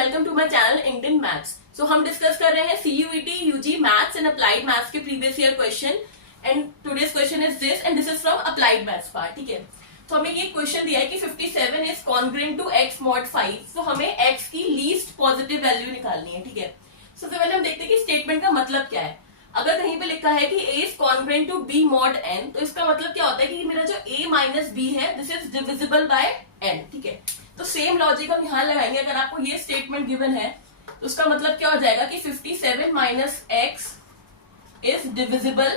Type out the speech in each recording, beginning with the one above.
Welcome to my channel Indian maths. So हम discuss कर रहे हैं CUET UG maths and applied maths के previous year question and today's question is this and this is from applied maths part. ठीक है, तो हमें ये क्वेश्चन दिया है कि 57 is congruent to x mod 5। तो हमें x की लीस्ट पॉजिटिव वैल्यू निकालनी है। ठीक है, सबसे पहले हम देखते हैं कि स्टेटमेंट का मतलब क्या है। अगर कहीं पे लिखा है कि a is congruent to b mod n, तो इसका मतलब क्या होता है कि मेरा जो a माइनस b है this is divisible by n। ठीक है, तो सेम लॉजिक हम यहां लगाएंगे। अगर आपको ये स्टेटमेंट गिवन है तो उसका मतलब क्या हो जाएगा कि 57 minus x is divisible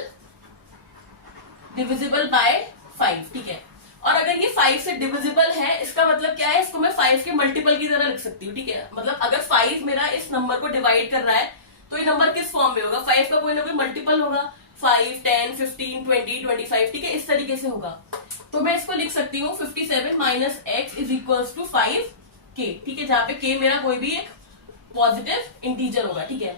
by 5। ठीक है, और अगर ये 5 से डिविजिबल है इसका मतलब क्या है, इसको मैं 5 के मल्टीपल की तरह लिख सकती हूँ। ठीक है, मतलब अगर 5 मेरा इस नंबर को डिवाइड कर रहा है तो ये नंबर किस फॉर्म में होगा, 5 का कोई ना कोई मल्टीपल होगा, 5, 10, 15, 20, 25। ठीक है, इस तरीके से होगा। तो मैं इसको लिख सकती हूँ 57 minus x is equal to 5k। ठीक है, जहां पे k मेरा कोई भी एक पॉजिटिव इंटीजर होगा। ठीक है,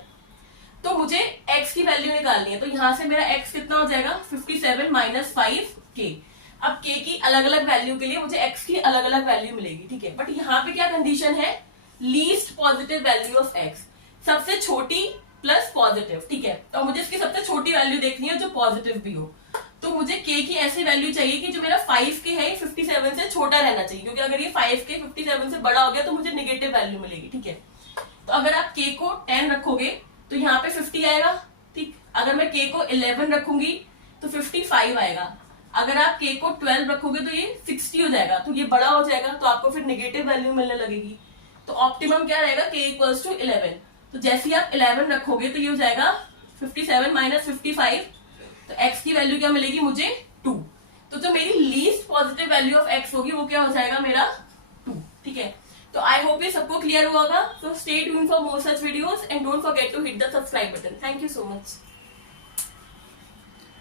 तो मुझे x की वैल्यू निकालनी है। तो यहां से मेरा x कितना हो जाएगा 57 माइनस 5k। अब k की अलग अलग वैल्यू के लिए मुझे x की अलग अलग वैल्यू मिलेगी। ठीक है, बट यहाँ पे क्या कंडीशन है, least positive value of x, सबसे छोटी प्लस पॉजिटिव। ठीक है, तो मुझे इसकी सबसे छोटी वैल्यू देखनी है जो पॉजिटिव भी हो। तो मुझे k की ऐसी वैल्यू चाहिए कि जो मेरा 5k है 57 से छोटा रहना चाहिए, क्योंकि अगर ये 5k 57 से बड़ा हो गया तो मुझे नेगेटिव वैल्यू मिलेगी। ठीक है, तो अगर आप k को 10 रखोगे तो यहाँ पे 50 आएगा। ठीक, अगर मैं k को 11 रखूंगी तो 55 आएगा। अगर आप k को 12 रखोगे तो ये 60 हो जाएगा, तो ये बड़ा हो जाएगा, तो आपको फिर नेगेटिव वैल्यू मिलने लगेगी। तो ऑप्टिमम क्या रहेगा, k इक्वल्स टू 11। तो जैसे ही आप 11 रखोगे तो ये हो जाएगा 57 माइनस 55। तो x की वैल्यू क्या मिलेगी मुझे 2। तो जो मेरी least positive value of x होगी वो क्या हो जाएगा मेरा 2। ठीक है, तो आई होप ये सबको क्लियर हुआ होगा। So stay tuned for more such videos and don't forget to hit the subscribe button. Thank you so much.